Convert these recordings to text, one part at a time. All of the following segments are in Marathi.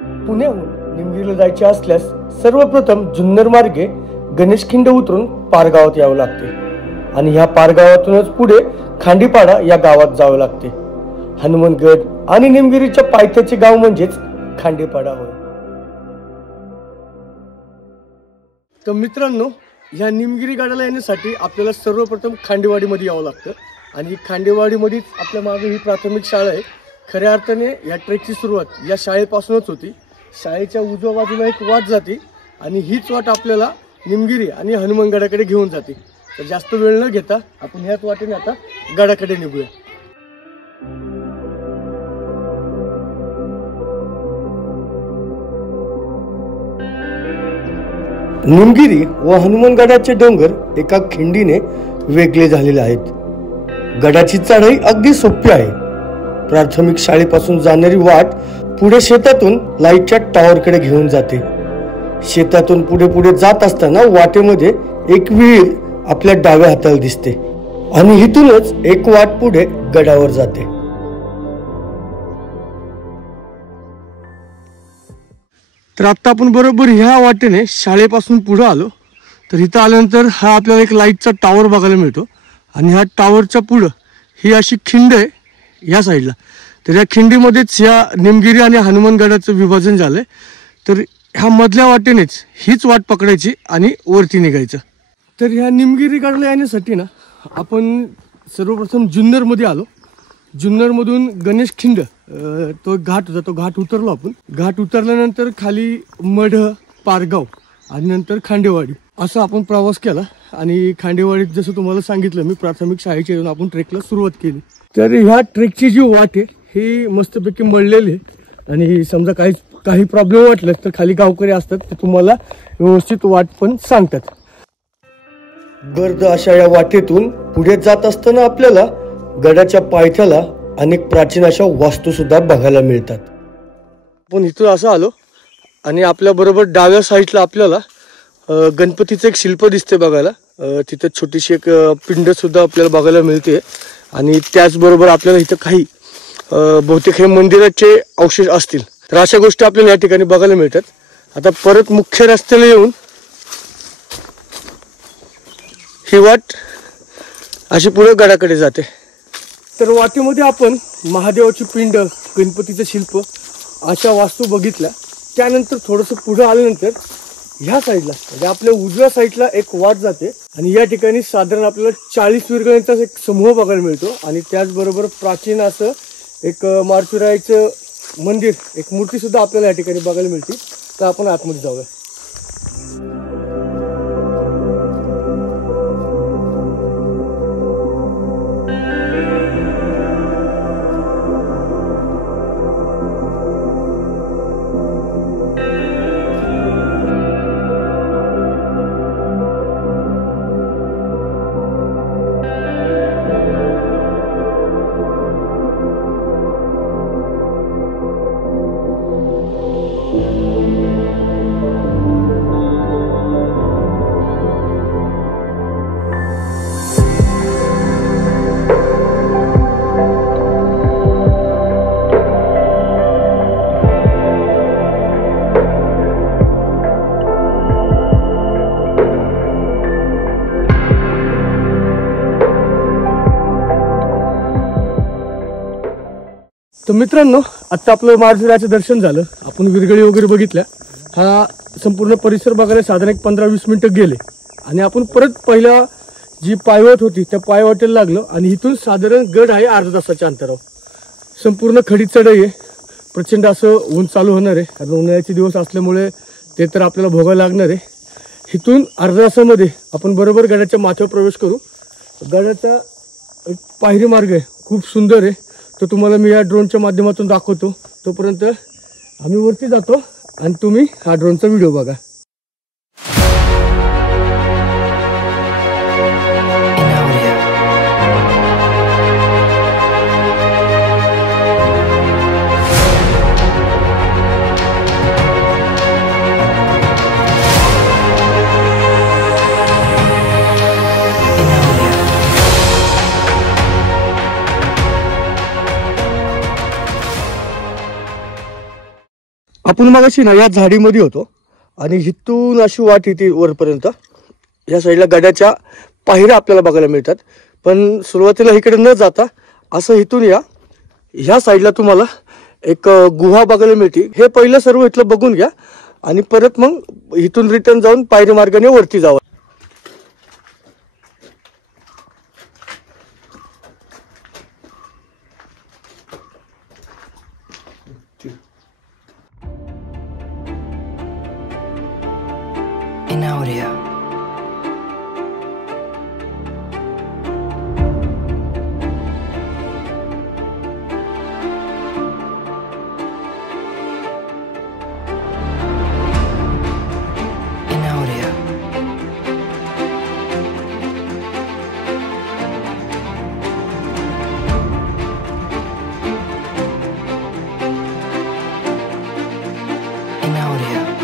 पुण्याहून निमगिरीला जायचे असल्यास सर्वप्रथम जुन्नर मार्गे गणेशखिंड उतरून पारगावात यावं लागते आणि ह्या पारगावातूनच पुढे खांडीपाडा या गावात जावं लागते. हनुमानगड आणि निमगिरीच्या पायथ्याचे गाव म्हणजेच खांडीपाडा होय. तर मित्रांनो, ह्या निमगिरी गडाला येण्यासाठी आपल्याला सर्वप्रथम खांडेवाडीमध्ये यावं लागतं आणि खांडेवाडीमध्येच आपल्या मागे ही प्राथमिक शाळा आहे. खऱ्या अर्थाने या ट्रेकची सुरुवात या शाळेपासूनच होती. शाळेच्या उजव्या बाजूला एक वाट जाते आणि हीच वाट आपल्याला निमगिरी आणि हनुमानगडाकडे घेऊन जाते. तर जास्त वेळ न घेता आपण ह्याच वाटेने आता गडाकडे निघूया. निमगिरी व हनुमानगडाचे डोंगर एका खिंडीने वेगळे झालेले आहेत. गडाची चढाई अगदी सोपी आहे. प्राथमिक शाळेपासून जाणारी वाट पुढे शेतातून लाईटच्या टॉवरकडे घेऊन जाते. शेतातून पुढे पुढे जात असताना वाटेमध्ये एक विहीर आपल्या डाव्या हाताला दिसते आणि इथूनच एक वाट पुढे गडावर जाते. तर आता आपण बरोबर ह्या वाटेने शाळेपासून पुढे आलो. तर इथं आल्यानंतर हा आपल्याला एक लाईटचा टॉवर बघायला मिळतो आणि ह्या टॉवरच्या पुढं ही अशी खिंड आहे या साईडला. तर या खिंडीमध्येच ह्या निमगिरी आणि हनुमानगडाचं विभाजन झालंय. तर ह्या मधल्या वाटेनेच हीच वाट पकडायची आणि वरती निघायचं. तर ह्या निमगिरी गडाला येण्यासाठी ना आपण सर्वप्रथम जुन्नरमध्ये आलो. जुन्नरमधून गणेशखिंड तो घाट होता, तो घाट उतरलो आपण. घाट उतरल्यानंतर खाली मढ, पारगाव आणि नंतर खांडेवाडी असं आपण प्रवास केला. आणि खांडेवाडीत जसं तुम्हाला सांगितलं मी, प्राथमिक शाळेच्या इथून आपण ट्रेकला सुरुवात केली. तर ह्या ट्रेकची जी वाट आहे ही मस्तपैकी मळलेली आहे आणि समजा काही प्रॉब्लेम वाटलं तर खाली गावकरी असतात, ते तुम्हाला व्यवस्थित वाट पण सांगतात. गर्द अशा या वाटेतून पुढे जात असताना आपल्याला गडाच्या पायथ्याला अनेक प्राचीन अशा वास्तू सुद्धा बघायला मिळतात. आपण इथून असं आलो आणि आपल्या बरोबर डाव्या साईडला आपल्याला गणपतीचं एक शिल्प दिसते बघायला. तिथं छोटीशी एक पिंड सुद्धा आपल्याला बघायला मिळते आणि त्याचबरोबर आपल्याला इथं काही बहुतेक हे मंदिराचे अवशेष असतील. तर अशा गोष्टी आपल्याला या ठिकाणी बघायला मिळतात. आता परत मुख्य रस्त्याला येऊन ही वाट अशी पुढे गडाकडे जाते. तर वाटेमध्ये आपण महादेवाची पिंड, गणपतीचं शिल्प अशा वास्तू बघितल्या. त्यानंतर थोडंसं पुढे आल्यानंतर ह्या साईडला म्हणजे आपल्या उजव्या साईडला एक वाट जाते आणि या ठिकाणी साधारण आपल्याला 40 विरगळ्यांचा एक समूह बघायला मिळतो आणि त्याचबरोबर प्राचीन असं एक मारुतीरायाचं मंदिर, एक मूर्ती सुद्धा आपल्याला या ठिकाणी बघायला मिळते. तर आपण आतमध्ये जाऊया. तर मित्रांनो, आता आपलं मारुतीरायाचं दर्शन झालं, आपण विरगळी वगैरे बघितल्या. हा संपूर्ण परिसर बघायला साधारण एक 15-20 मिनिटं गेले आणि आपण परत पहिल्या जी पायवाट होती त्या पायवाटेला लागलो आणि इथून साधारण गड आहे अर्धा तासाच्या अंतरावर. संपूर्ण खडी चढाई आहे. प्रचंड असं ऊन चालू होणार आहे कारण उन्हाळ्याचे दिवस असल्यामुळे ते तर आपल्याला भोगायला लागणार आहे. इथून अर्ध्या तासामध्ये आपण बरोबर गडाच्या माथ्यावर प्रवेश करू. गडाचा एक पायरी मार्ग आहे, खूप सुंदर आहे. तो तुम्हाला मी या ड्रोनच्या माध्यमातून दाखवतो. तोपर्यंत आम्ही वरती जातो आणि तुम्ही हा ड्रोनचा व्हिडिओ बघा. आपण मगाशी ना या झाडीमध्ये होतो आणि इथून अशी वाट येते वरपर्यंत. या साईडला गडाच्या पायऱ्या आपल्याला बघायला मिळतात. पण सुरुवातीला इकडे न जाता असं इथून या ह्या साईडला तुम्हाला एक गुहा बघायला मिळते. हे पहिलं सर्व इथलं बघून घ्या आणि परत मग इथून रिटर्न जाऊन पायरी मार्गाने वरती जावं. Inaudia. Inaudia. Inaudia. Inaudia.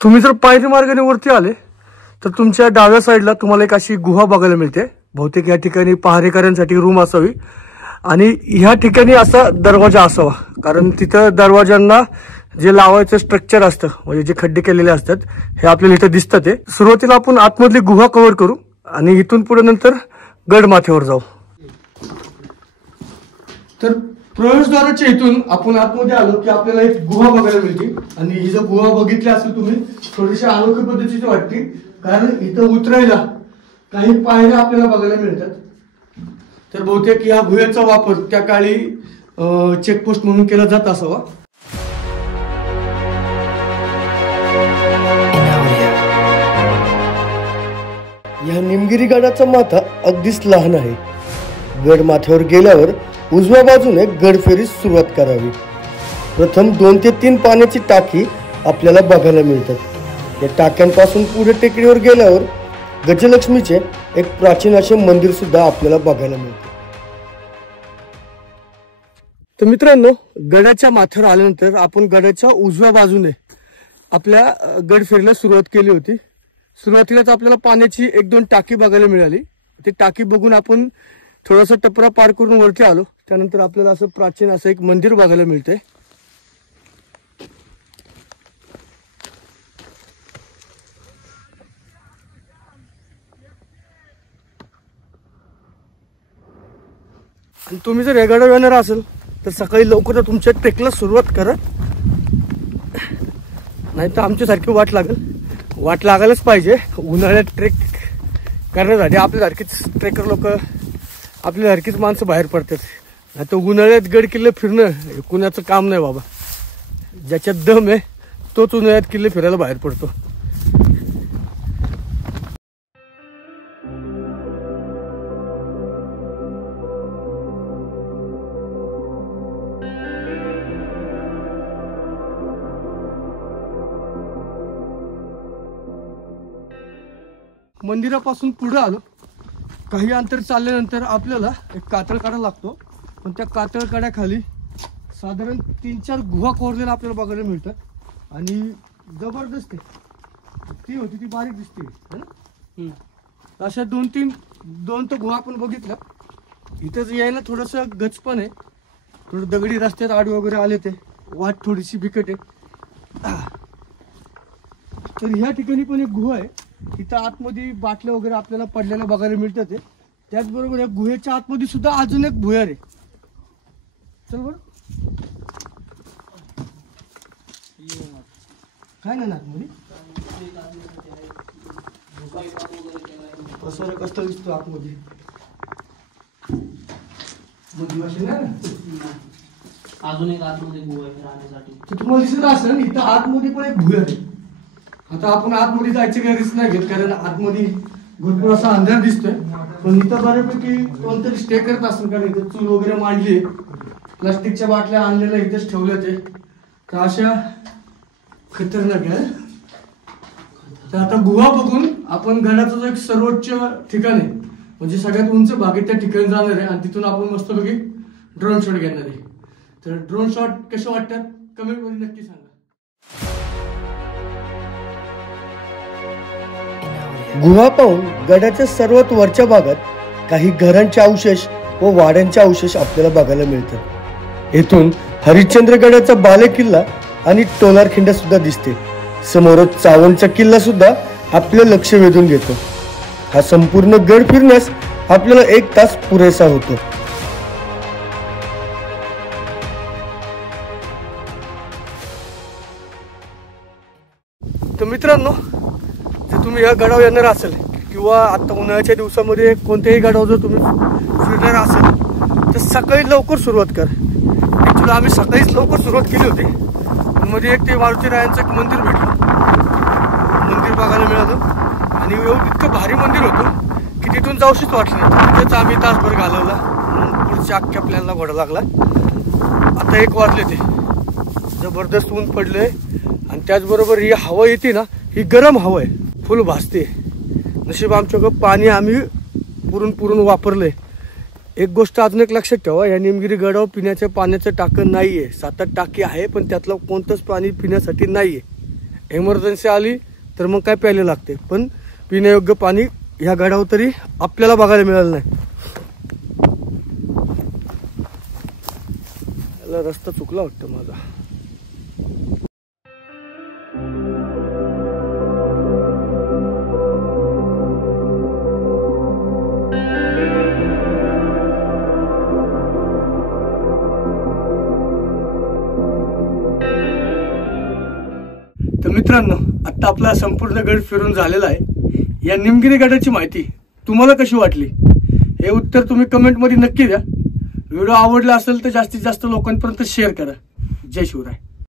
तुम्ही जर पायरी मार्गाने वरती आले तर तुमच्या डाव्या साईडला तुम्हाला एक अशी गुहा बघायला मिळते. बहुतेक या ठिकाणी पहारेकऱ्यांसाठी रूम असावी आणि ह्या ठिकाणी असा दरवाजा असावा, कारण तिथं दरवाजांना जे लावायचं स्ट्रक्चर असतं म्हणजे जे खड्डे केलेले असतात हे आपल्याला इथं दिसतं. ते सुरुवातीला आपण आतमधली गुहा कव्हर करू आणि इथून पुढे नंतर गड माथ्यावर जाऊ. तर प्रवेशद्वाराच्या इथून आपण आतमध्ये आलो की आपल्याला एक गुहा बघायला मिळते आणि ही जर गुहा बघितली असेल तुम्ही थोडीशी अनोखी पद्धतीची वाटते, कारण इथं उतरायला काही पायऱ्या आपल्याला बघायला मिळतात. तर बहुतेक या गुहेचा वापर त्या काळी चेकपोस्ट म्हणून केला जात असावा. या निमगिरी गडाचा माथा अगदीच लहान आहे. गड माथ्यावर गेल्यावर उजव्या बाजूने गडफेरीस सुरुवात करावी. प्रथम 2 ते 3 पाण्याची टाकी आपल्याला बघायला मिळतात. या टाक्यांपासून पुढे टेकडीवर गेल्यावर गजलक्ष्मीचे एक प्राचीन असे मंदिर सुद्धा आपल्याला बघायला मिळते. तर मित्रांनो, गडाच्या माथ्यावर आल्यानंतर आपण गडाच्या उजव्या बाजूने आपल्या गडफेरीला सुरुवात केली होती. सुरुवातीलाच आपल्याला पाण्याची 1-2 टाकी बघायला मिळाली. ती टाकी बघून आपण थोडासा टपरा पार करून वरती आलो. त्यानंतर आपल्याला असं प्राचीन असं एक मंदिर बघायला मिळतंय. आणि तुम्ही जर या गडावर येणार असेल तर सकाळी लवकर तुमच्या ट्रेकला सुरुवात करा, नाही तर आमच्यासारखी वाट लागायलाच पाहिजे. उन्हाळ्यात ट्रेक करण्यासाठी आपल्यासारखीच ट्रेकर लोक आपल्यासारखीच माणसं बाहेर पडतात. नाही तर उन्हाळ्यात गड किल्ले फिरणं कुणाचं काम नाही बाबा. ज्याच्यात दम आहे तोच उन्हाळ्यात किल्ले फिरायला बाहेर पडतो. मंदिरापासून पुढे आलो. काही अंतर चालल्यानंतर आपल्याला एक कातळ कडा लागतो. पण त्या कातळ कड्याखाली साधारण 3-4 गुहा कोरलेल्या आपल्याला बघायला मिळतात आणि जबरदस्त ती होती ती बारीक दिसते है ना. अशा 2 तर गुहा आपण बघितल्या. इथंच यायला थोडंसं गचपण आहे, थोडं दगडी रस्त्यात आड वगैरे आले ते वाट थोडीशी बिकट आहे. तर ह्या ठिकाणी पण एक गुहा आहे. तिथं आतमध्ये बाटल्या वगैरे आपल्याला पडलेल्या बघायला मिळतात. त्याचबरोबर या गुहेच्या आतमध्ये सुद्धा अजून एक भुयार आहे. चल बरं काय ना आतमध्ये पसारा कसं दिसतो आतमध्ये. अजून एक आतमध्ये गुहा आहे राहण्यासाठी. तुम्हाला दिसत असेल इथं आतमध्ये पण एक भुयार आहे. आता आपण आतमध्ये जायची काही रिस्क नाही घेत, कारण आतमध्ये भरपूर असा अंधार दिसतोय. पण इथं बऱ्यापैकी कोणतरी स्टे करत असेल, कारण इथं चूल वगैरे मांडली, प्लास्टिकच्या बाटल्या आणलेल्या इथेच ठेवल्या ते. तर अशा खतरनाक आहे. तर आता गुहा बघून आपण गडाचं जो एक सर्वोच्च ठिकाण आहे म्हणजे सगळ्यात उंच भाग आहे त्या ठिकाणी जाणार आहे आणि तिथून आपण मस्तपैकी ड्रोन शॉट घेणार आहे. तर ड्रोन शॉट कसे वाटतात कमेंट मध्ये नक्की सांगा. गुहा पाहून गडाच्या सर्वात वरच्या भागात काही घरांचे अवशेष व वाड्यांचे अवशेष आपल्याला बघायला मिळतात. येथून हरिश्चंद्रगडाचा बालेकिल्ला आणि टोलार खिंड सुद्धा दिसते. समोरच चावणचा किल्ला सुद्धा आपले लक्ष वेधून घेतो. हा संपूर्ण गड फिरण्यास आपल्याला 1 तास पुरेसा होतो. तर मित्रांनो, जर तुम्ही या गडावर येणार असेल किंवा आता उन्हाळ्याच्या दिवसामध्ये कोणत्याही गडावर जर तुम्ही फिरणार असेल तर सकाळी लवकर सुरुवात करा. ॲक्च्युली आम्ही सकाळीच लवकर सुरुवात केली होती, पण मध्ये एक ते मारुतीरायांचं एक मंदिर भेटलं, मंदिर बघायला मिळालं आणि इतकं भारी मंदिर होतं की तिथून जाऊशीच वाटलं नाही. त्याच आम्ही तासभर घालवला. पुढच्या अख्ख्या प्लॅनला घोडा लागला. आता 1 वाजले, ते जबरदस्त ऊन पडलंय आणि त्याचबरोबर ही हवा येते ना, ही गरम हवा आहे, फुल भासते. नशीब आमच्याकडं पाणी आम्ही पुरून वापरलंय. एक गोष्ट अजून एक लक्षात ठेवा, या निमगिरी गडावर पिण्याच्या पाण्याचं टाकं नाही आहे. 7-8 टाकी आहे, पण त्यातलं कोणतंच पाणी पिण्यासाठी नाही आहे. इमर्जन्सी आली तर मग काय प्यायला लागते, पण पिण्यायोग्य पाणी ह्या गडावर तरी आपल्याला बघायला मिळालं नाही. याला रस्ता चुकला वाटतं माझा. तर मित्रांनो, आता आपला संपूर्ण गड फिरून झालेला आहे. या निमगिरी गडाची माहिती तुम्हाला कशी वाटली हे उत्तर तुम्ही कमेंटमध्ये नक्की द्या. व्हिडिओ आवडला असेल तर जास्तीत जास्त लोकांपर्यंत शेअर करा. जय शिवराय.